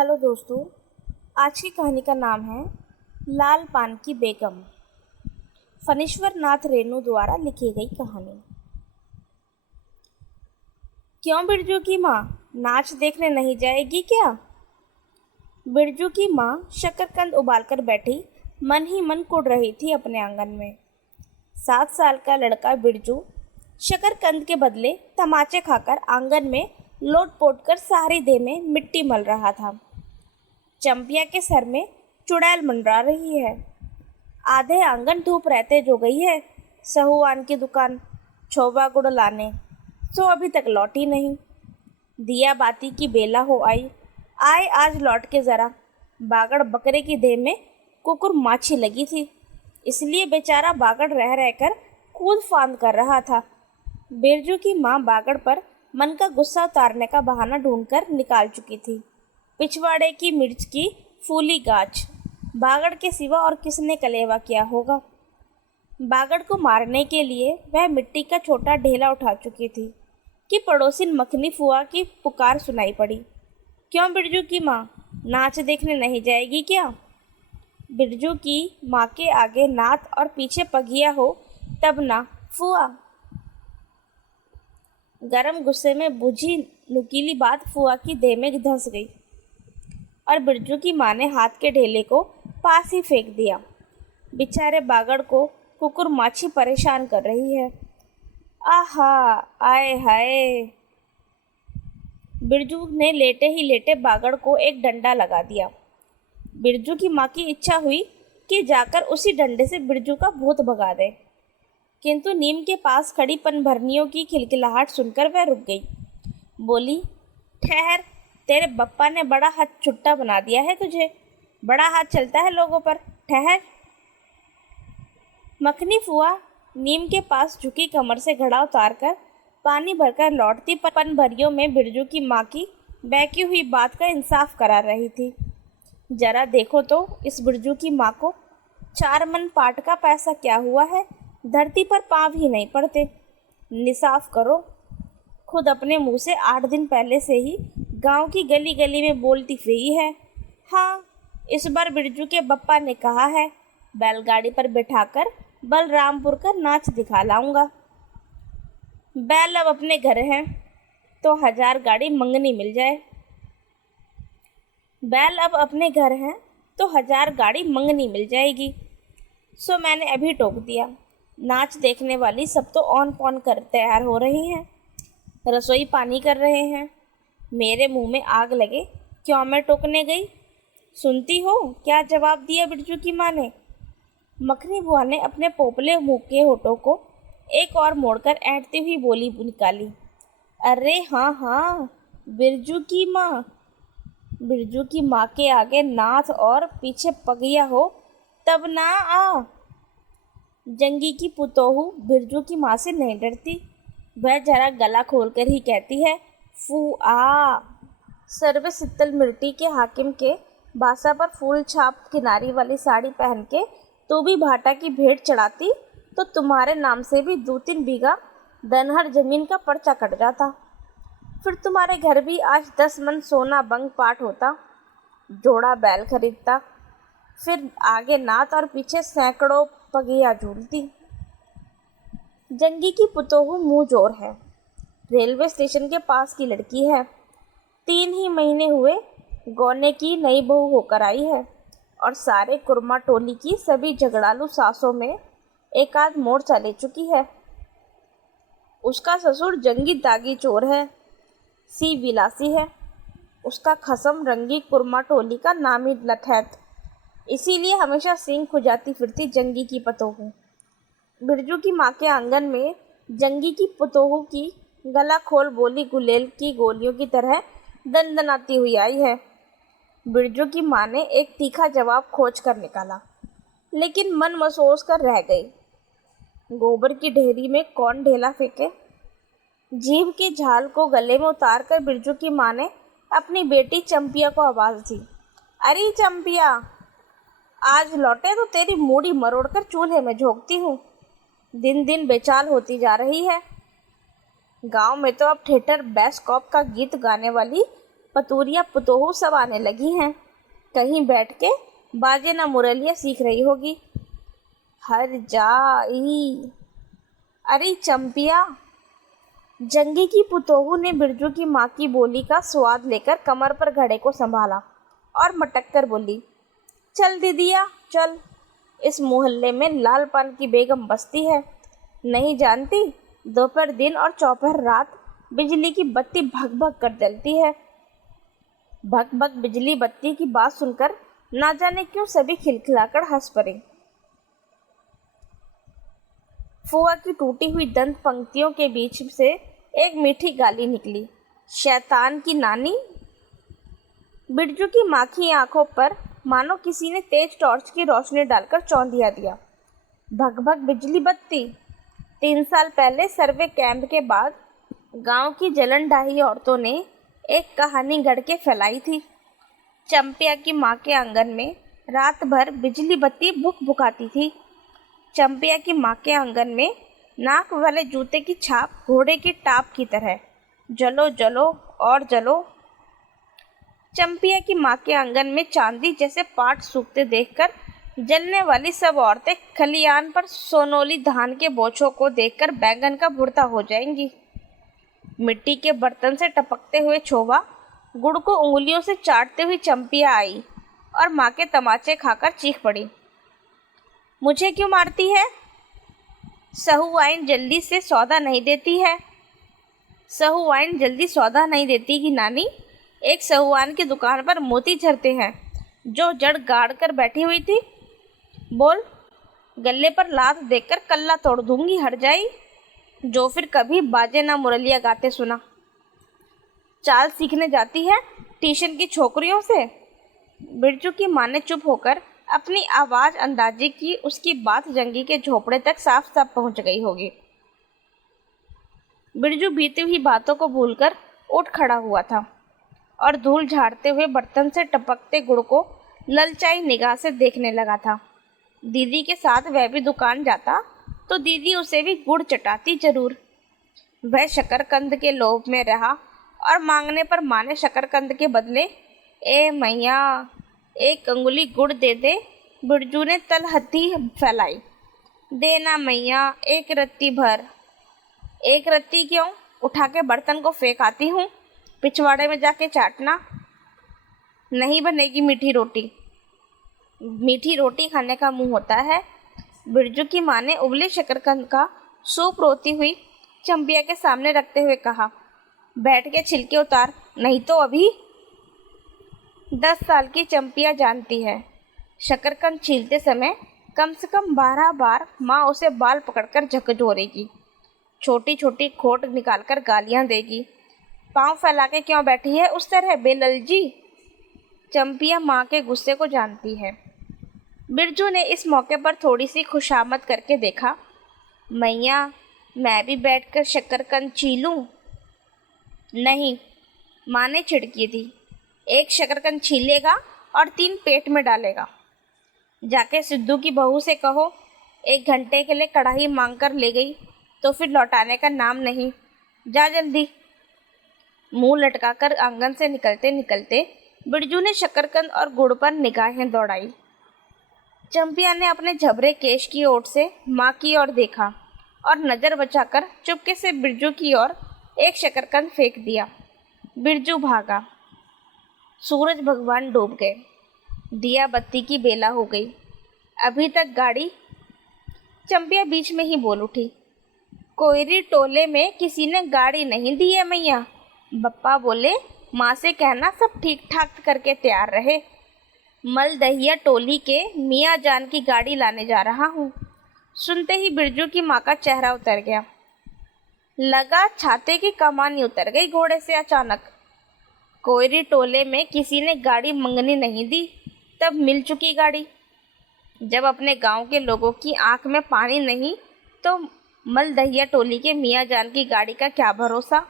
Hello दोस्तों। आज की कहानी का नाम है लाल पान की बेगम। फणीश्वर नाथ रेणु द्वारा लिखी गई कहानी। क्यों बिरजू की माँ नाच देखने नहीं जाएगी क्या? बिरजू की माँ शकरकंद उबालकर बैठी मन ही मन कुढ़ रही थी अपने आंगन में। 7 साल का लड़का बिरजू शकरकंद के बदले तमाचे खाकर आंगन में लोट पोट कर सारी देह में मिट्टी मल रहा था। चंपिया के सर में चुड़ैल मंडरा रही है। आधे आंगन धूप रहते जो गई है सहुआन की दुकान छोबा गुड़ लाने, सो अभी तक लौटी नहीं। दिया बाती की बेला हो आई, आए आज लौट के ज़रा। बागड़ बकरे की देह में कुकुर माछी लगी थी, इसलिए बेचारा बागड़ रह रहकर कूद फांद कर रहा था। बिरजू की माँ बागड़ पर मन का गुस्सा उतारने का बहाना ढूंढकर निकाल चुकी थी। पिछवाड़े की मिर्च की फूली गाछ, बागड़ के सिवा और किसने कलेवा किया होगा। बागड़ को मारने के लिए वह मिट्टी का छोटा ढेला उठा चुकी थी कि पड़ोसिन मखनी फुआ की पुकार सुनाई पड़ी। क्यों बिरजू की माँ नाच देखने नहीं जाएगी क्या? बिरजू की माँ के आगे नाथ और पीछे पगिया हो तब ना फुआ। गरम गुस्से में बुझी नुकीली बात फुआ की देह में धंस गई और बिरजू की माँ ने हाथ के ढेले को पास ही फेंक दिया। बेचारे बागड़ को कुकुर माछी परेशान कर रही है। आहा, आए हाय। बिरजू ने लेटे ही लेटे बागड़ को एक डंडा लगा दिया। बिरजू की माँ की इच्छा हुई कि जाकर उसी डंडे से बिरजू का भूत भगा दे, किंतु नीम के पास खड़ी पनभरनियों की खिलखिलाहट सुनकर वह रुक गई। बोली, ठहर, तेरे बप्पा ने बड़ा हाथ छुट्टा बना दिया है तुझे। बड़ा हाथ चलता है लोगों पर, ठहर। मखनी फुआ नीम के पास झुकी कमर से घड़ा उतार कर पानी भरकर लौटती पनभरियों में बिरजू की माँ की बहकी हुई बात का इंसाफ करा रही थी। जरा देखो तो इस बिरजू की माँ को, 4 मन पाट का पैसा क्या हुआ है, धरती पर पाँव ही नहीं पड़ते। निसाफ करो। खुद अपने मुंह से 8 दिन पहले से ही गांव की गली गली में बोलती फिरी है। हाँ, इस बार बिरजू के बप्पा ने कहा है बैलगाड़ी पर बिठाकर बलरामपुर का नाच दिखा लाऊंगा। बैल अब अपने घर हैं तो 1000 गाड़ी मंगनी मिल जाए। बैल अब अपने घर हैं तो 1000 गाड़ी मंगनी मिल जाएगी। सो मैंने अभी टोक दिया। नाच देखने वाली सब तो ऑन पॉन कर तैयार हो रही हैं, रसोई पानी कर रहे हैं। मेरे मुंह में आग लगे, क्यों मैं टोकने गई? सुनती हो क्या जवाब दिया बिरजू की माँ ने? मखनी बुआ ने अपने पोपले मुंह के होठों को एक और मोड़कर ऐंठती हुई बोली निकाली, अरे हाँ हाँ, बिरजू की माँ। बिरजू की माँ के आगे नाथ और पीछे पगिया हो तब ना आ। जंगी की पुतोहू बिरजू की माँ से नहीं डरती। वह जरा गला खोलकर ही कहती है, फू आ। सर्वे सित्तल मिर्टी के हाकिम के बासा पर फूल छाप किनारी वाली साड़ी पहन के तू भी भाटा की भेंट चढ़ाती तो तुम्हारे नाम से भी 2-3 बीघा दनहर जमीन का पर्चा कट जाता। फिर तुम्हारे घर भी आज 10 मन सोना बंग पाट होता, जोड़ा बैल खरीदता, फिर आगे नाथ और पीछे सैकड़ों पगिया झूलती। जंगी की पुतोहू मुँह जोर है, रेलवे स्टेशन के पास की लड़की है, 3 ही महीने हुए गौने की नई बहू होकर आई है और सारे कुरमा टोली की सभी झगड़ालू सासों में एक आध मोर्चा ले चुकी है। उसका ससुर जंगी दागी चोर है, सी विलासी है। उसका खसम रंगी कुरमा टोली का नामी लठैत, इसीलिए हमेशा सींग खुजाती फिरती जंगी की पतोहू। बिरजू की माँ के आंगन में जंगी की पुतोहू की गला खोल बोली गुलेल की गोलियों की तरह दनदनाती हुई आई है। बिरजू की माँ ने एक तीखा जवाब खोज कर निकाला, लेकिन मन मसोस कर रह गई। गोबर की ढेरी में कौन ढेला फेंके? जीभ की झाल को गले में उतार कर बिरजू की माँ ने अपनी बेटी चंपिया को आवाज़ दी, अरे चंपिया, आज लौटे तो तेरी मूड़ी मरोड़कर चूल्हे में झोंकती हूँ। दिन दिन बेचाल होती जा रही है। गांव में तो अब थिएटर बेस्कॉप का गीत गाने वाली पतूरिया पुतोहू सब आने लगी हैं। कहीं बैठ के बाजे ना मुरलिया सीख रही होगी। हर जाई। अरे चंपिया। जंगी की पुतोहू ने बिरजू की माँ की बोली का स्वाद लेकर कमर पर घड़े को संभाला और मटक कर बोली, चल दीदिया चल, इस मोहल्ले में लाल पान की बेगम बसती है, नहीं जानती? दोपहर दिन और चौपहर रात बिजली की बत्ती भग भग कर जलती है। भग भग बिजली बत्ती की बात सुनकर ना जाने क्यों सभी खिलखिलाकर हंस पड़े। फुआ की टूटी हुई दंत पंक्तियों के बीच से एक मीठी गाली निकली, शैतान की नानी। बिरजू की माखी आंखों पर मानो किसी ने तेज टॉर्च की रोशनी डालकर चौंधिया दिया। भग भग बिजली बत्ती। 3 साल पहले सर्वे कैंप के बाद गांव की जलन ढाही औरतों ने एक कहानी गढ़ के फैलाई थी। चंपिया की माँ के आंगन में रात भर बिजली बत्ती भुक भुकाती थी। चंपिया की माँ के आंगन में नाक वाले जूते की छाप घोड़े की टाप की तरह जलो जलो और जलो। चंपिया की माँ के आंगन में चांदी जैसे पाट सूखते देखकर जलने वाली सब औरतें खलियान पर सोनोली धान के बोझों को देखकर बैंगन का भुर्ता हो जाएंगी। मिट्टी के बर्तन से टपकते हुए छोवा गुड़ को उंगलियों से चाटते हुई चंपिया आई और माँ के तमाचे खाकर चीख पड़ी, मुझे क्यों मारती है? सहुआइन जल्दी से सौदा नहीं देती है। सहुआइन जल्दी सौदा नहीं देती कि नानी, एक सहुआन की दुकान पर मोती झरते हैं जो जड़ गाड़ कर बैठी हुई थी। बोल, गले पर लात देकर कल्ला तोड़ दूंगी, हट जाई, जो फिर कभी बाजे ना मुरलिया गाते सुना। चाल सीखने जाती है ट्यूशन की छोकरियों से। बिरजू की माँ ने चुप होकर अपनी आवाज अंदाजी की, उसकी बात जंगी के झोपड़े तक साफ साफ पहुंच गई होगी। बिरजू बीती हुई बातों को भूलकर उठ खड़ा हुआ था और धूल झाड़ते हुए बर्तन से टपकते गुड़ को ललचाई निगाह से देखने लगा था। दीदी के साथ वह भी दुकान जाता तो दीदी उसे भी गुड़ चटाती जरूर। वह शकरकंद के लोभ में रहा और मांगने पर माँ ने शकरकंद के बदले, ए मैया, एक अंगुली गुड़ दे दे। बिरजू ने तलहथी फैलाई, देना मैया, एक रत्ती भर। एक रत्ती क्यों? उठा के बर्तन को फेंक आती हूँ, पिछवाड़े में जाके चाटना। नहीं बनेगी मीठी रोटी। मीठी रोटी खाने का मुंह होता है। बिरजू की माँ ने उबले शकरकंद का सूप रोती हुई चंपिया के सामने रखते हुए कहा, बैठ के छिलके उतार, नहीं तो अभी। 10 साल की चंपिया जानती है, शकरकंद छीलते समय कम से कम 12 बार माँ उसे बाल पकड़कर झकझोरेगी, छोटी छोटी खोट निकालकर गालियाँ देगी। पाँव फैला के क्यों बैठी है उस तरह बेललजी? चंपिया माँ के गुस्से को जानती है। बिरजू ने इस मौके पर थोड़ी सी खुशामद करके देखा, मैया, मैं भी बैठकर शकरकंद छीलूं? नहीं, माँ ने छिड़की थी, एक शकरकंद छीलेगा और 3 पेट में डालेगा। जाके सिद्धू की बहू से कहो 1 घंटे के लिए कढ़ाई मांग कर ले गई तो फिर लौटाने का नाम नहीं। जा जल्दी। मुंह लटकाकर आंगन से निकलते निकलते बिरजू ने शकरकंद और गुड़ पर निगाहें दौड़ाई। चंपिया ने अपने झबरे केश की ओट से माँ की ओर देखा और नज़र बचाकर चुपके से बिरजू की ओर एक शकरकंद फेंक दिया। बिरजू भागा। सूरज भगवान डूब गए। दिया बत्ती की बेला हो गई। अभी तक गाड़ी। चंपिया बीच में ही बोल उठी, कोयरी टोले में किसी ने गाड़ी नहीं दी है मैया। बप्पा बोले माँ से कहना सब ठीक ठाक करके तैयार रहे। मलदहिया टोली के मियाँ जान की गाड़ी लाने जा रहा हूँ। सुनते ही बिरजू की माँ का चेहरा उतर गया। लगा छाते की कमानी उतर गई घोड़े से अचानक। कोयरी टोले में किसी ने गाड़ी मंगनी नहीं दी, तब मिल चुकी गाड़ी। जब अपने गांव के लोगों की आंख में पानी नहीं तो मलदहिया टोली के मियाँ जान की गाड़ी का क्या भरोसा।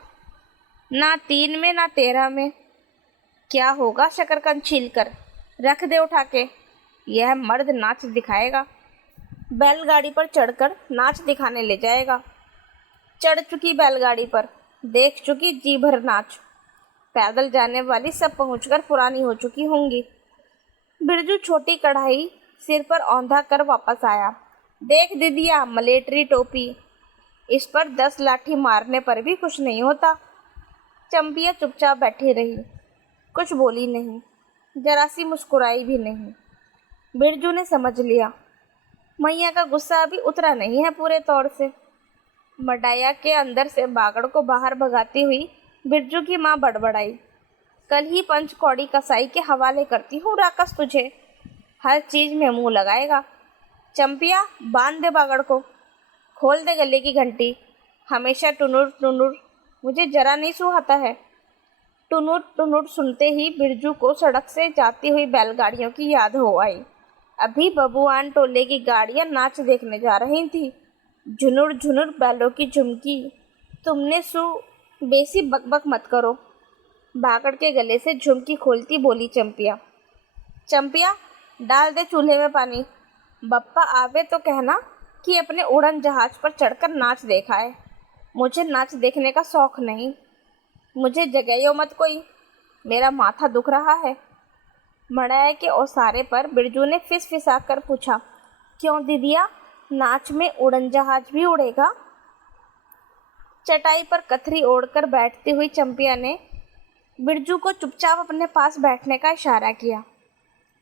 ना 3 में ना 13 में। क्या होगा शकरकंद छील कर? रख दे उठा के, यह मर्द नाच दिखाएगा। बैलगाड़ी पर चढ़कर नाच दिखाने ले जाएगा। चढ़ चुकी बैलगाड़ी पर, देख चुकी जी भर नाच। पैदल जाने वाली सब पहुंचकर पुरानी हो चुकी होंगी। बिरजू छोटी कढ़ाई सिर पर औंधा कर वापस आया। देख दीदिया, मलेटरी टोपी, इस पर 10 लाठी मारने पर भी कुछ नहीं होता। चंपिया चुपचाप बैठी रही, कुछ बोली नहीं, जरा सी मुस्कुराई भी नहीं। बिरजू ने समझ लिया, मैया का गुस्सा अभी उतरा नहीं है पूरे तौर से। मडाया के अंदर से बागड़ को बाहर भगाती हुई बिरजू की माँ बड़बड़ाई, कल ही पंच कौड़ी कसाई के हवाले करती हूँ राकस तुझे, हर चीज में मुंह लगाएगा। चंपिया, बांध दे बागड़ को, खोल दे गले की घंटी, हमेशा टुनुर टुनुर, मुझे जरा नहीं सुहाता है। टुनुर टुनुर सुनते ही बिरजू को सड़क से जाती हुई बैलगाड़ियों की याद हो आई। अभी बबुआन टोले की गाड़ियां नाच देखने जा रही थी। झुनुर झुनुर बैलों की झुमकी। तुमने बेसी बकबक मत करो, बागड़ के गले से झुमकी खोलती बोली चंपिया। चंपिया, डाल दे चूल्हे में पानी, बप्पा आवे तो कहना कि अपने उड़न जहाज पर चढ़कर नाच देखा है। मुझे नाच देखने का शौक नहीं, मुझे जगाइयो मत कोई, मेरा माथा दुख रहा है। मड़ाया के ओसारे पर बिरजू ने फिसफिसा कर पूछा, क्यों दीदिया, नाच में उड़न जहाज भी उड़ेगा? चटाई पर कथरी ओढ़कर बैठती हुई चंपिया ने बिरजू को चुपचाप अपने पास बैठने का इशारा किया।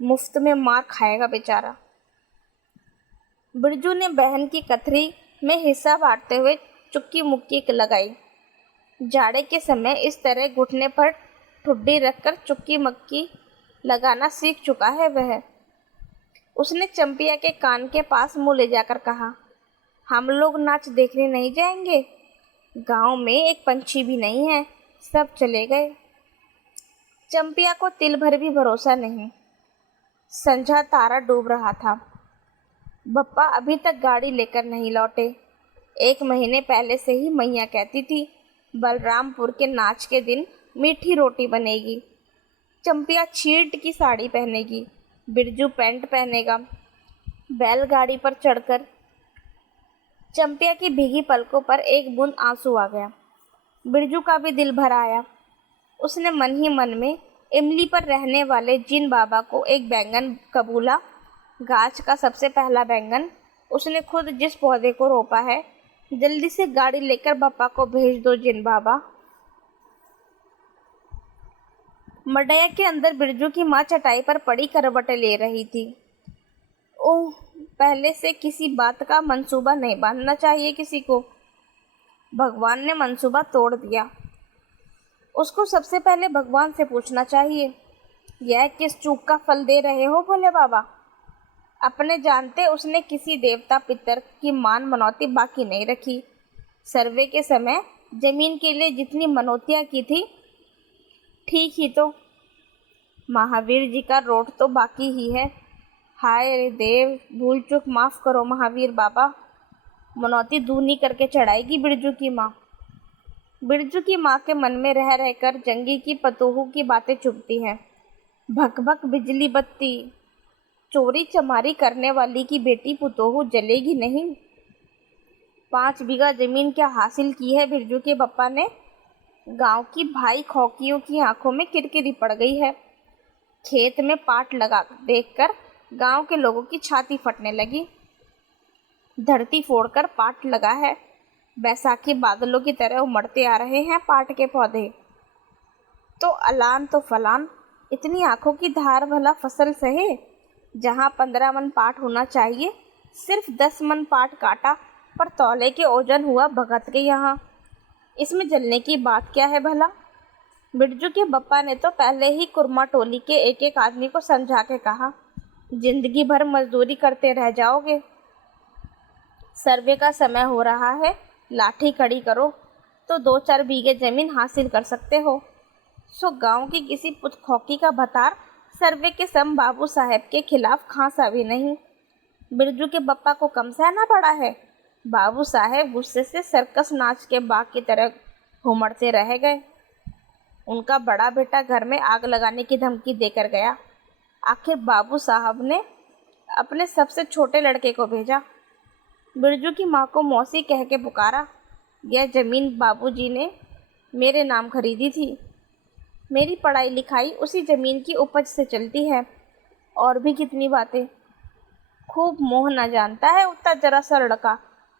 मुफ्त में मार खाएगा बेचारा। बिरजू ने बहन की कथरी में हिस्सा बांटते हुए चुक्की मुक्की लगाई। जाड़े के समय इस तरह घुटने पर ठुड्डी रखकर चुक्की मक्की लगाना सीख चुका है वह। उसने चंपिया के कान के पास मुंह ले जाकर कहा, हम लोग नाच देखने नहीं जाएंगे? गांव में एक पंछी भी नहीं है, सब चले गए। चंपिया को तिल भर भी भरोसा नहीं। संझा तारा डूब रहा था। बप्पा अभी तक गाड़ी लेकर नहीं लौटे। 1 महीने पहले से ही मैया कहती थी, बलरामपुर के नाच के दिन मीठी रोटी बनेगी। चंपिया छींट की साड़ी पहनेगी, बिरजू पैंट पहनेगा। बैलगाड़ी पर चढ़कर चंपिया की भीगी पलकों पर एक बूंद आंसू आ गया। बिरजू का भी दिल भर आया। उसने मन ही मन में इमली पर रहने वाले जिन बाबा को एक बैंगन कबूला। गाछ का सबसे पहला बैंगन, उसने खुद जिस पौधे को रोपा है। जल्दी से गाड़ी लेकर बप्पा को भेज दो जिन बाबा। मडैया के अंदर बिरजू की माँ चटाई पर पड़ी करवटें ले रही थी। ओह, पहले से किसी बात का मंसूबा नहीं बांधना चाहिए किसी को। भगवान ने मंसूबा तोड़ दिया। उसको सबसे पहले भगवान से पूछना चाहिए, यह किस चूक का फल दे रहे हो भोले बाबा? अपने जानते उसने किसी देवता पितर की मान मनौती बाकी नहीं रखी। सर्वे के समय जमीन के लिए जितनी मनौतियाँ की थी, ठीक ही तो महावीर जी का रोट तो बाकी ही है। हाय रे देव, भूल चूक माफ़ करो महावीर बाबा। मनौती दूनी करके चढ़ाएगी बिरजू की माँ। बिरजू की माँ के मन में रह रहकर जंगी की पतोहू की बातें चुभती हैं। भक भक बिजली बत्ती, चोरी चमारी करने वाली की बेटी पुतोहू जलेगी नहीं। 5 बीघा जमीन क्या हासिल की है बिरजू के बप्पा ने? गांव की भाई खौकियों की आंखों में किरकिरी पड़ गई है। खेत में पाट लगा देखकर गांव के लोगों की छाती फटने लगी। धरती फोड़कर पाट लगा है। बैसाखी बादलों की तरह उमड़ते आ रहे हैं पाट के पौधे। तो अलान तो फलान, इतनी आंखों की धार भला फसल सहे। जहाँ 15 मन पाट होना चाहिए, सिर्फ 10 मन पाट काटा, पर तौले के ओजन हुआ भगत के यहाँ। इसमें जलने की बात क्या है भला? बिरजू के बप्पा ने तो पहले ही कुरमा टोली के एक एक आदमी को समझा के कहा, जिंदगी भर मजदूरी करते रह जाओगे। सर्वे का समय हो रहा है, लाठी खड़ी करो तो 2-4 बीघे जमीन हासिल कर सकते हो। सो गांव की किसी पुतखौकी का भतार सर्वे के सम बाबू साहब के खिलाफ खांसा भी नहीं। बिरजू के बप्पा को कम सहना पड़ा है। बाबू साहब गुस्से से सर्कस नाच के बाघ की तरह घूमड़ते रह गए। उनका बड़ा बेटा घर में आग लगाने की धमकी देकर गया। आखिर बाबू साहब ने अपने सबसे छोटे लड़के को भेजा। बिरजू की माँ को मौसी कह के पुकारा। यह ज़मीन बाबूजी ने मेरे नाम खरीदी थी। मेरी पढ़ाई लिखाई उसी ज़मीन की उपज से चलती है। और भी कितनी बातें। खूब मोह न जानता है उतना जरा सा लड़का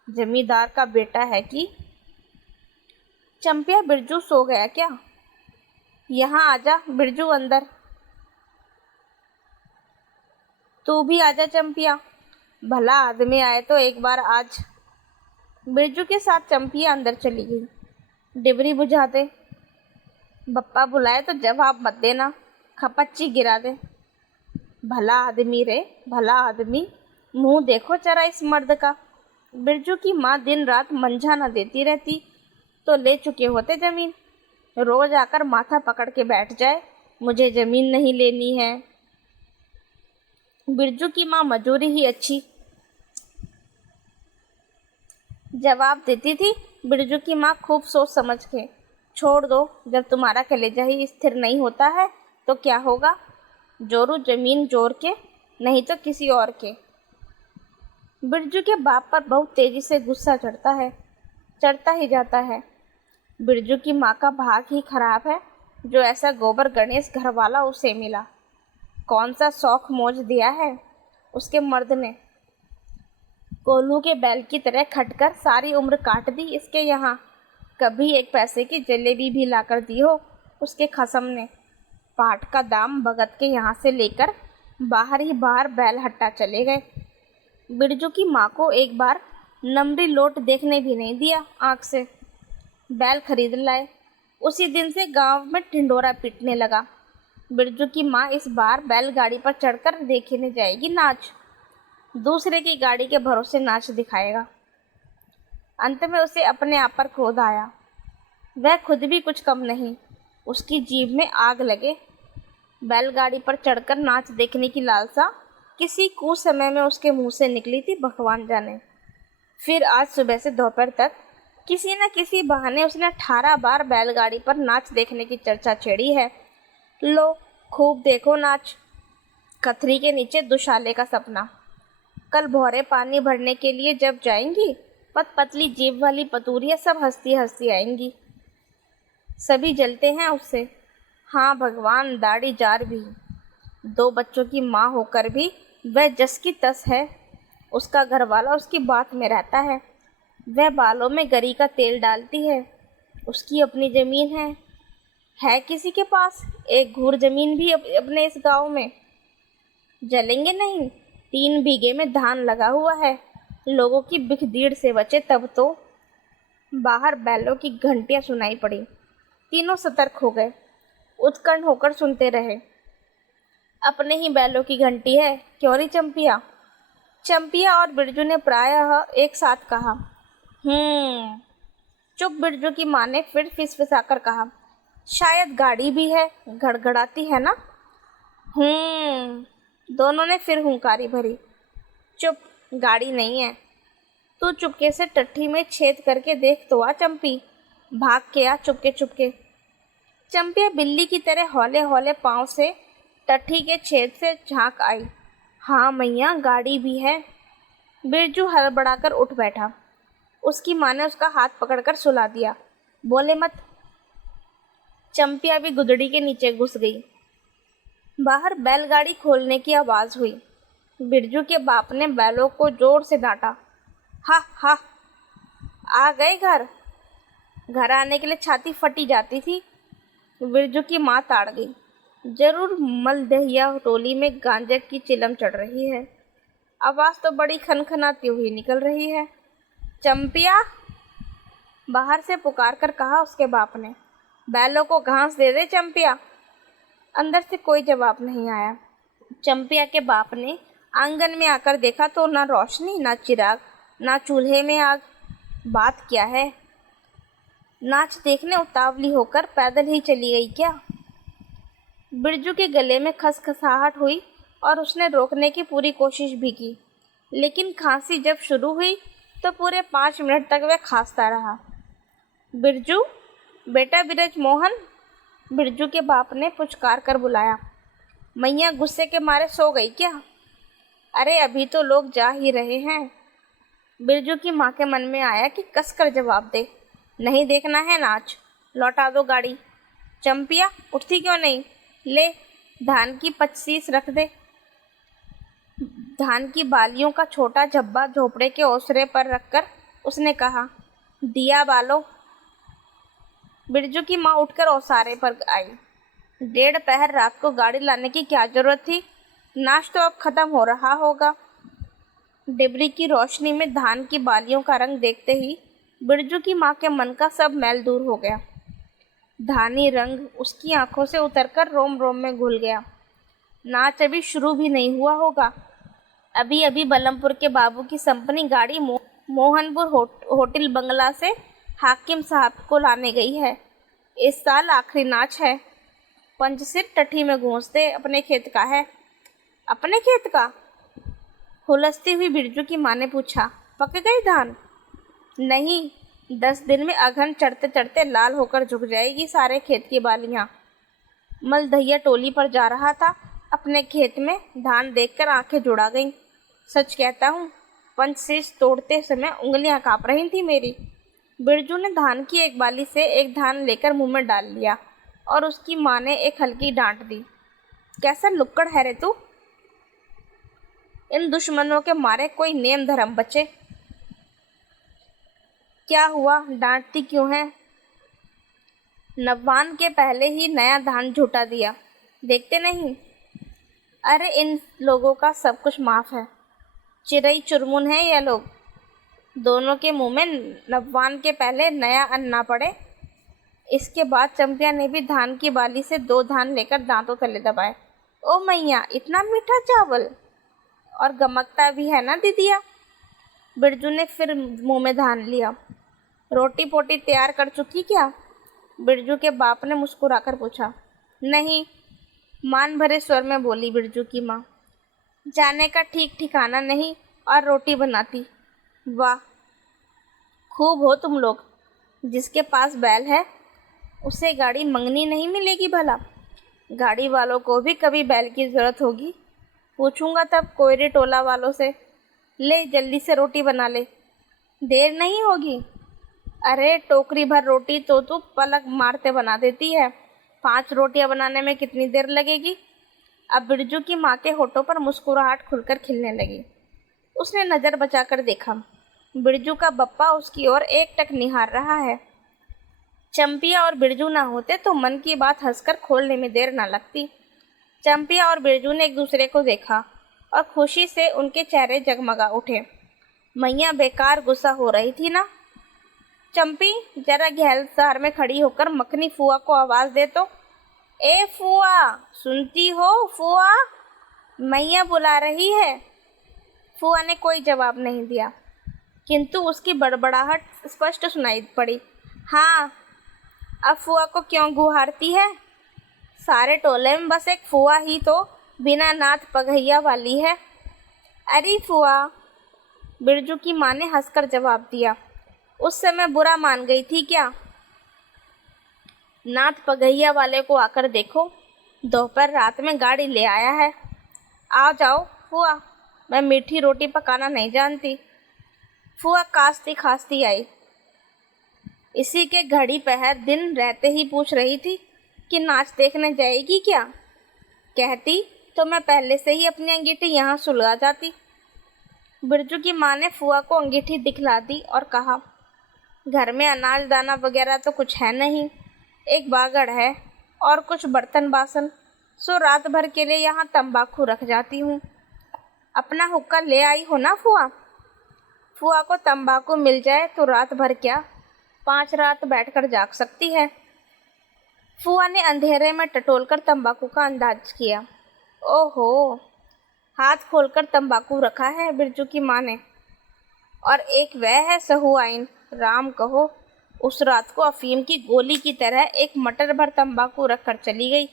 जमींदार का बेटा है कि। चंपिया, बिरजू सो गया क्या? यहाँ आजा बिरजू, अंदर। तू भी आजा चंपिया, भला आदमी आए तो एक बार आज। बिरजू के साथ चंपिया अंदर चली गई। डिबरी बुझा दे। बप्पा बुलाए तो जवाब मत देना, खपच्ची गिरा दे। भला आदमी रे, भला आदमी। मुंह देखो जरा इस मर्द का। बिरजू की माँ दिन रात मंझा न देती रहती तो ले चुके होते जमीन। रोज आकर माथा पकड़ के बैठ जाए, मुझे जमीन नहीं लेनी है। बिरजू की माँ मजूरी ही अच्छी जवाब देती थी। बिरजू की माँ खूब सोच समझ के। छोड़ दो, जब तुम्हारा कलेजा ही स्थिर नहीं होता है तो क्या होगा। जोरू जमीन जोर के, नहीं तो किसी और के। बिरजू के बाप पर बहुत तेजी से गुस्सा चढ़ता ही जाता है। बिरजू की माँ का भाग ही खराब है जो ऐसा गोबर गणेश घर वाला उसे मिला। कौन सा शौक मौज दिया है उसके मर्द ने। कोल्हू के बैल की तरह खटकर सारी उम्र काट दी इसके यहाँ। कभी एक पैसे की जलेबी भी लाकर दी हो उसके खसम ने। पाट का दाम भगत के यहाँ से लेकर बाहर ही बाहर बैल हट्टा चले गए। बिरजू की माँ को एक बार नमरी लोट देखने भी नहीं दिया आँख से। बैल खरीद लाए। उसी दिन से गांव में ढिंढोरा पीटने लगा। बिरजू की माँ इस बार बैलगाड़ी पर चढ़कर देखने जाएगी नाच। दूसरे की गाड़ी के भरोसे नाच दिखाएगा। अंत में उसे अपने आप पर क्रोध आया। वह खुद भी कुछ कम नहीं, उसकी जीभ में आग लगे। बैलगाड़ी पर चढ़कर नाच देखने की लालसा किसी कुछ समय में उसके मुंह से निकली थी भगवान जाने। फिर आज सुबह से दोपहर तक किसी न किसी बहाने उसने 18 बार बैलगाड़ी पर नाच देखने की चर्चा छेड़ी है। लो, खूब देखो नाच। कथरी के नीचे दुशाले का सपना। कल भौरे पानी भरने के लिए जब जाएंगी, पतली जीभ वाली पतूरियाँ सब हंसती हंसती आएंगी। सभी जलते हैं उससे। हाँ भगवान, दाढ़ी जार भी। 2 बच्चों की माँ होकर भी वह जस की तस है। उसका घरवाला उसकी बात में रहता है। वह बालों में गरी का तेल डालती है। उसकी अपनी ज़मीन है किसी के पास एक घूर ज़मीन भी अपने इस गांव में। जलेंगे नहीं, 3 बीघे में धान लगा हुआ है। लोगों की बिखदीड़ से बचे तब तो। बाहर बैलों की घंटियां सुनाई पड़ी। तीनों सतर्क हो गए, उत्कंठ होकर सुनते रहे। अपने ही बैलों की घंटी है, क्यों री चंपिया? चंपिया और बिरजू ने प्रायः एक साथ कहा। चुप। बिरजू की माँ ने फिर फिसफिसाकर कहा। शायद गाड़ी भी है, गड़गड़ाती है ना। दोनों ने फिर हुंकारी भरी। चुप, गाड़ी नहीं है। तू चुपके से टट्ठी में छेद करके देख तो आ चंपी। भाग के आ चुपके चुपके। चंपिया बिल्ली की तरह हौले हौले पाँव से टट्ठी के छेद से झांक आई। हाँ मैया, गाड़ी भी है। बिरजू हड़बड़ाकर उठ बैठा। उसकी माँ ने उसका हाथ पकड़कर सुला दिया। बोले मत। चंपिया भी गुदड़ी के नीचे घुस गई। बाहर बैलगाड़ी खोलने की आवाज़ हुई। बिरजू के बाप ने बैलों को जोर से डांटा। हा हा, आ गए घर। घर आने के लिए छाती फटी जाती थी। बिरजू की माँ ताड़ गई। जरूर मलदहिया टोली में गांजे की चिलम चढ़ रही है। आवाज़ तो बड़ी खनखनाती हुई निकल रही है। चंपिया, बाहर से पुकार कर कहा उसके बाप ने। बैलों को घास दे दे चंपिया। अंदर से कोई जवाब नहीं आया। चंपिया के बाप ने आंगन में आकर देखा तो ना रोशनी, ना चिराग, ना चूल्हे में आग। बात क्या है? नाच देखने उतावली होकर पैदल ही चली गई क्या? बिरजू के गले में खसखसाहट हुई और उसने रोकने की पूरी कोशिश भी की, लेकिन खांसी जब शुरू हुई तो पूरे 5 मिनट तक वह खांसता रहा। बिरजू, बेटा बिरज मोहन, बिरजू के बाप ने पुचकार कर बुलाया। मैया गुस्से के मारे सो गई क्या? अरे अभी तो लोग जा ही रहे हैं। बिरजू की माँ के मन में आया कि कसकर जवाब दे। नहीं देखना है नाच, लौटा दो गाड़ी। चंपिया उठती क्यों नहीं? ले धान की 25 रख दे। धान की बालियों का छोटा झब्बा झोपड़े के ओसरे पर रखकर उसने कहा, दिया बालो। बिरजू की माँ उठकर ओसारे पर आई। 1:30 पहर रात को गाड़ी लाने की क्या जरूरत थी? नाश तो अब खत्म हो रहा होगा। डिबरी की रोशनी में धान की बालियों का रंग देखते ही बिरजू की माँ के मन का सब मैल दूर हो गया। धानी रंग उसकी आंखों से उतरकर रोम रोम में घुल गया। नाच अभी शुरू भी नहीं हुआ होगा। अभी अभी बलमपुर के बाबू की संपनी गाड़ी मोहनपुर होटल बंगला से हाकिम साहब को लाने गई है। इस साल आखिरी नाच है। पंच सिर टठी में गूंजते अपने खेत का है। अपने खेत का? हुलसती हुई बिरजू की माँ ने पूछा। पक गई धान? नहीं, 10 दिन में अघन चढ़ते चढ़ते लाल होकर झुक जाएगी सारे खेत की बालियां। मलदहिया टोली पर जा रहा था। अपने खेत में धान देखकर आंखें जुड़ा गईं। सच कहता हूँ, पंचशीश तोड़ते समय उंगलियां कांप रही थी मेरी। बिरजू ने धान की एक बाली से एक धान लेकर मुंह में डाल लिया और उसकी माँ ने एक हल्की डांट दी। कैसा लुक्कड़ है रे तू? इन दुश्मनों के मारे कोई नेम धर्म बचे। क्या हुआ, डांटती क्यों है? नवान के पहले ही नया धान झूठा दिया, देखते नहीं? अरे इन लोगों का सब कुछ माफ है। चिरई चुरमुन है ये लोग। दोनों के मुंह में नवान के पहले नया अन्न ना पड़े। इसके बाद चंपिया ने भी धान की बाली से 2 धान लेकर दांतों तले दबाए। ओ मैया, इतना मीठा चावल! और गमकता भी है ना दीदिया। बिरजू ने फिर मुंह में धान लिया। रोटी पोटी तैयार कर चुकी क्या? बिरजू के बाप ने मुस्कुराकर पूछा। नहीं, मान भरे स्वर में बोली बिरजू की माँ। जाने का ठीक ठिकाना नहीं और रोटी बनाती। वाह, खूब हो तुम लोग। जिसके पास बैल है उसे गाड़ी मंगनी नहीं मिलेगी भला? गाड़ी वालों को भी कभी बैल की जरूरत होगी। पूछूंगा तब कोयरे टोला वालों से। ले जल्दी से रोटी बना ले, देर नहीं होगी। अरे टोकरी भर रोटी तो तू पलक मारते बना देती है। 5 रोटियां बनाने में कितनी देर लगेगी? अब बिरजू की माँ के होठों पर मुस्कुराहट खुलकर खिलने लगी। उसने नज़र बचाकर देखा। बिरजू का बप्पा उसकी ओर एकटक निहार रहा है। चंपिया और बिरजू ना होते तो मन की बात हंसकर खोलने में देर ना लगती। चंपिया और बिरजू ने एक दूसरे को देखा और खुशी से उनके चेहरे जगमगा उठे। मैया बेकार गुस्सा हो रही थी ना? चंपी, जरा गहल शहर में खड़ी होकर मखनी फुआ को आवाज दे तो। ए फुआ, सुनती हो फुआ? मैया बुला रही है। फुआ ने कोई जवाब नहीं दिया, किंतु उसकी बड़बड़ाहट स्पष्ट सुनाई पड़ी। हाँ, अब फुआ को क्यों गुहारती है? सारे टोले में बस एक फुआ ही तो बिना नाथ पगहिया वाली है। अरे फुआ, बिरजू की माँ ने हंसकर जवाब दिया। उस समय बुरा मान गई थी क्या? नाथ पगहिया वाले को आकर देखो, दोपहर रात में गाड़ी ले आया है। आ जाओ फुआ, मैं मीठी रोटी पकाना नहीं जानती। फुआ कास्ती खास्ती आई। इसी के घड़ी पहर दिन रहते ही पूछ रही थी कि नाच देखने जाएगी क्या? कहती तो मैं पहले से ही अपनी अंगीठी यहाँ सुलगा जाती। बिरजू की माँ ने फुआ को अंगीठी दिखला दी और कहा, घर में अनाज दाना वगैरह तो कुछ है नहीं, एक बागड़ है और कुछ बर्तन बासन, सो रात भर के लिए यहाँ तंबाकू रख जाती हूँ। अपना हुक्का ले आई हो ना फुआ? फुआ को तंबाकू मिल जाए तो रात भर क्या 5 रात बैठकर जाग सकती है। फुआ ने अंधेरे में टटोलकर तंबाकू का अंदाज किया। ओहो, हाथ खोलकर तंबाकू रखा है बिरजू की माँ ने। और एक वह है सहुआइन, राम कहो, उस रात को अफीम की गोली की तरह एक मटर भर तंबाकू रखकर चली गई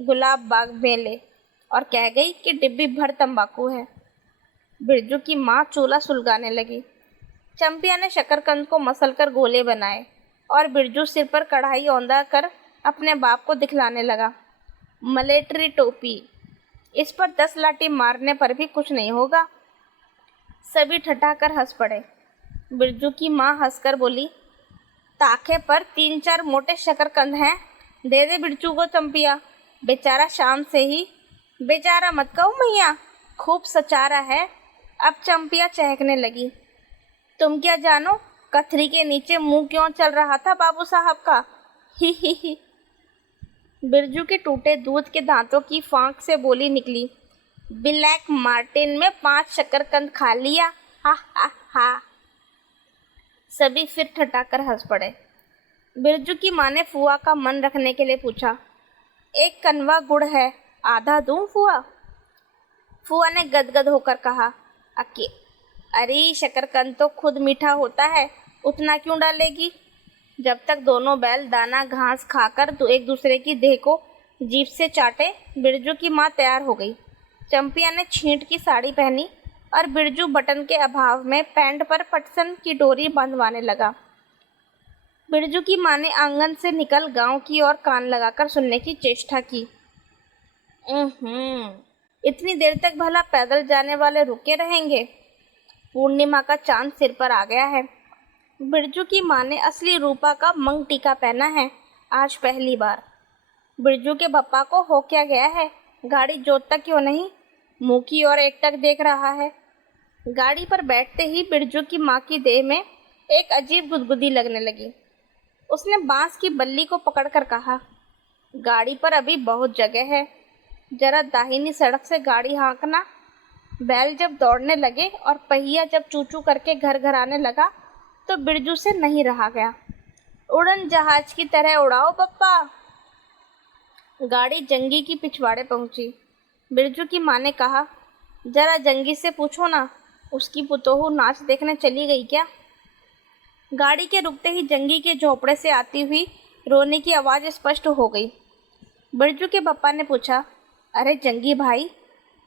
गुलाब बाग मेले और कह गई कि डिब्बी भर तंबाकू है। बिरजू की माँ चूल्हा सुलगाने लगी। चंपिया ने शकरकंद को मसलकर गोले बनाए और बिरजू सिर पर कढ़ाई औंधा कर अपने बाप को दिखलाने लगा। मलेटरी टोपी, इस पर 10 लाठी मारने पर भी कुछ नहीं होगा। सभी ठठाकर हंस पड़े। बिरजू की माँ हंसकर बोली, ताखे पर 3-4 मोटे शकरकंद हैं, दे दे बिरजू को चंपिया, बेचारा शाम से ही। बेचारा मत कहो मैया, खूब सचारा है। अब चंपिया चहकने लगी। तुम क्या जानो कथरी के नीचे मुंह क्यों चल रहा था बाबू साहब का। ही। बिरजू के टूटे दूध के दांतों की फांक से बोली निकली, ब्लैक मार्टिन में 5 शकरकंद खा लिया। हा हा हा। सभी फिर ठठाकर हंस पड़े। बिरजू की माँ ने फुआ का मन रखने के लिए पूछा, एक कनवा गुड़ है, आधा दूं फुआ? फुआ ने गदगद होकर कहा, अके अरे शकरकंद तो खुद मीठा होता है, उतना क्यों डालेगी? जब तक दोनों बैल दाना घास खाकर तो एक दूसरे की देह को जीभ से चाटे, बिरजू की माँ तैयार हो गई। चंपिया ने छींट की साड़ी पहनी और बिरजू बटन के अभाव में पैंट पर पटसन की डोरी बंधवाने लगा। बिरजू की माँ ने आंगन से निकल गांव की ओर कान लगाकर सुनने की चेष्टा की। इतनी देर तक भला पैदल जाने वाले रुके रहेंगे? पूर्णिमा का चांद सिर पर आ गया है। बिरजू की माँ ने असली रूपा का मंग टीका पहना है आज पहली बार। बिरजू के बप्पा को हो क्या गया है, गाड़ी जोतता क्यों नहीं? मुंह की ओर एकटक देख रहा है। गाड़ी पर बैठते ही बिरजू की माँ की देह में एक अजीब गुदगुदी लगने लगी। उसने बांस की बल्ली को पकड़कर कहा, गाड़ी पर अभी बहुत जगह है, जरा दाहिनी सड़क से गाड़ी हाँकना। बैल जब दौड़ने लगे और पहिया जब चूचू करके घर घर आने लगा तो बिरजू से नहीं रहा गया। उड़न जहाज की तरह उड़ाओ पप्पा। गाड़ी जंगी की पिछवाड़े पहुंची। बिरजू की माँ ने कहा, जरा जंगी से पूछो ना, उसकी पुतोहू नाच देखने चली गई क्या? गाड़ी के रुकते ही जंगी के झोपड़े से आती हुई रोने की आवाज़ स्पष्ट हो गई। बिरजू के पप्पा ने पूछा, अरे जंगी भाई,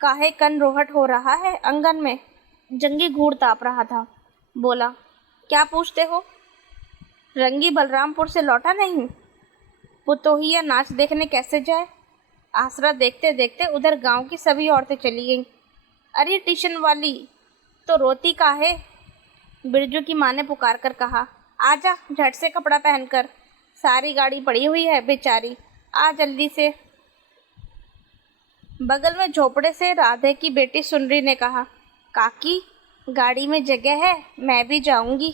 काहे कन रोहट हो रहा है आंगन में? जंगी घूर ताप रहा था। बोला, क्या पूछते हो? रंगी बलरामपुर से लौटा नहीं? पुतोहिया नाच देखने कैसे जाए? आसरा देखते देखते उधर गांव की सभी औरतें चली गईं। अरे ट्यूशन वाली, तो रोती काहे? बिरजू की माँ ने पुकार कर कहा, आजा झट से कपड़ा पहनकर, सारी गाड़ी पड़ी हुई है बेचारी, आ जल्दी से। बगल में झोपड़े से राधे की बेटी सुनरी ने कहा, काकी गाड़ी में जगह है, मैं भी जाऊंगी।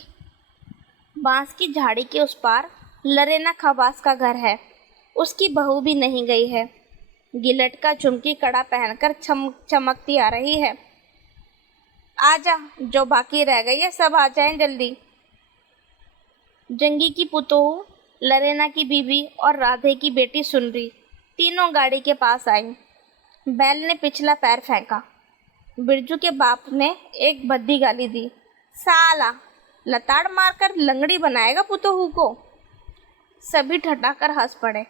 बांस की झाड़ी के उस पार लरेना खवास का घर है, उसकी बहू भी नहीं गई है। गिलट का झुमकी कड़ा पहनकर चमकती आ रही है। आजा, जो बाकी रह गई है सब आ जाएं जल्दी। जंगी की पुतोहू, लरेना की बीवी और राधे की बेटी सुनरी तीनों गाड़ी के पास आई। बैल ने पिछला पैर फेंका। बिरजू के बाप ने एक भद्दी गाली दी, साला लताड़ मारकर लंगड़ी बनाएगा पुतोहू को। सभी ठठाकर हंस पड़े।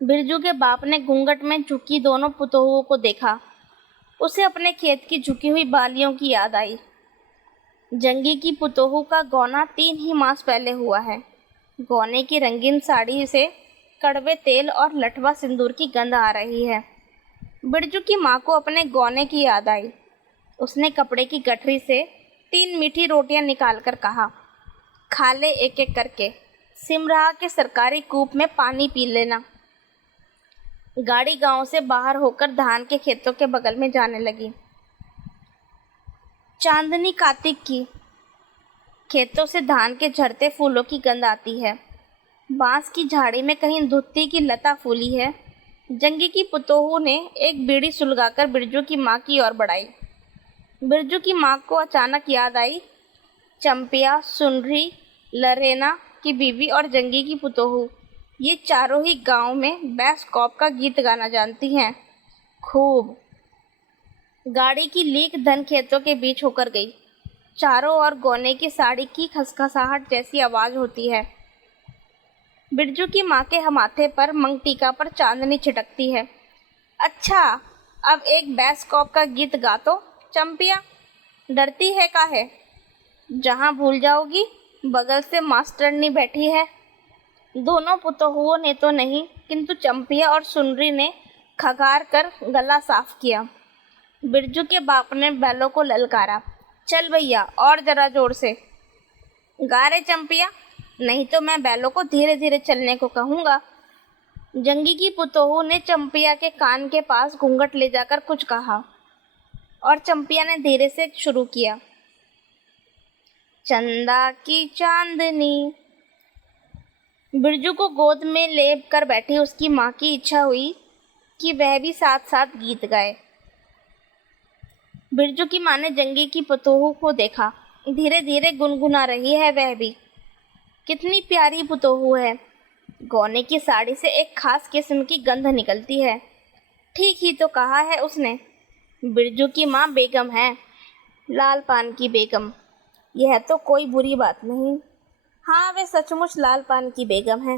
बिरजू के बाप ने घूंघट में झुकी दोनों पुतोहुओं को देखा। उसे अपने खेत की झुकी हुई बालियों की याद आई। जंगी की पुतोहू का गौना 3 ही मास पहले हुआ है। गौने की रंगीन साड़ी से कड़वे तेल और लठवा सिंदूर की गंध आ रही है। बिरजू की माँ को अपने गौने की याद आई। उसने कपड़े की गठरी से 3 मीठी रोटियां निकालकर कहा, खा ले एक एक करके, सिमराहा के सरकारी कूप में पानी पी लेना। गाड़ी गांव से बाहर होकर धान के खेतों के बगल में जाने लगी। चांदनी कार्तिक की, खेतों से धान के झड़ते फूलों की गंध आती है। बांस की झाड़ी में कहीं धुत्ती की लता फूली है। जंगी की पुतोहू ने एक बीड़ी सुलगाकर बिरजू की माँ की ओर बढ़ाई। बिरजू की माँ को अचानक याद आई, चंपिया, सुनरी, लरेना की बीवी और जंगी की पुतोहू, ये चारों ही गांव में बैस्कॉप का गीत गाना जानती हैं खूब। गाड़ी की लीक धन खेतों के बीच होकर गई। चारों ओर गौने की साड़ी की खसखसाहट जैसी आवाज़ होती है। बिरजू की माँ के माथे पर मंगटीका पर चांदनी छिटकती है। अच्छा, अब एक बैस्कॉप का गीत गा तो चंपिया, डरती है काहे? जहाँ भूल जाओगी बगल से मास्टरनी बैठी है। दोनों पुतोहुओं ने तो नहीं, किंतु चंपिया और सुनरी ने खगार कर गला साफ किया। बिरजू के बाप ने बैलों को ललकारा, चल भैया और जरा जोर से गा रे चंपिया। नहीं तो मैं बैलों को धीरे धीरे चलने को कहूँगा। जंगी की पुतोहू ने चंपिया के कान के पास घूंघट ले जाकर कुछ कहा और चंपिया ने धीरे से शुरू किया। चंदा की चांदनी। बिरजू को गोद में लेप कर बैठी उसकी माँ की इच्छा हुई कि वह भी साथ साथ गीत गाए। बिरजू की माँ ने जंगी की पुतोहू को देखा, धीरे धीरे गुनगुना रही है वह भी। कितनी प्यारी पुतोहू है। गौने की साड़ी से एक खास किस्म की गंध निकलती है। ठीक ही तो कहा है उसने, बिरजू की माँ बेगम है, लाल पान की बेगम। यह तो कोई बुरी बात नहीं। हाँ, वे सचमुच लाल पान की बेगम है।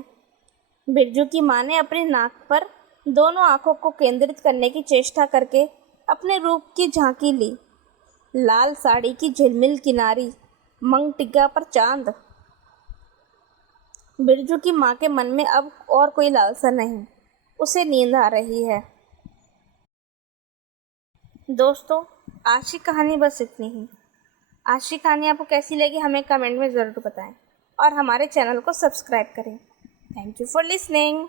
बिरजू की माँ ने अपनी नाक पर दोनों आंखों को केंद्रित करने की चेष्टा करके अपने रूप की झांकी ली। लाल साड़ी की झिलमिल किनारी, मंग टिक्का पर चांद। बिरजू की माँ के मन में अब और कोई लालसा नहीं, उसे नींद आ रही है। दोस्तों, आज की कहानी बस इतनी ही। आज की कहानी आपको कैसी लगी हमें कमेंट में ज़रूर बताएं और हमारे चैनल को सब्सक्राइब करें। Thank you for listening.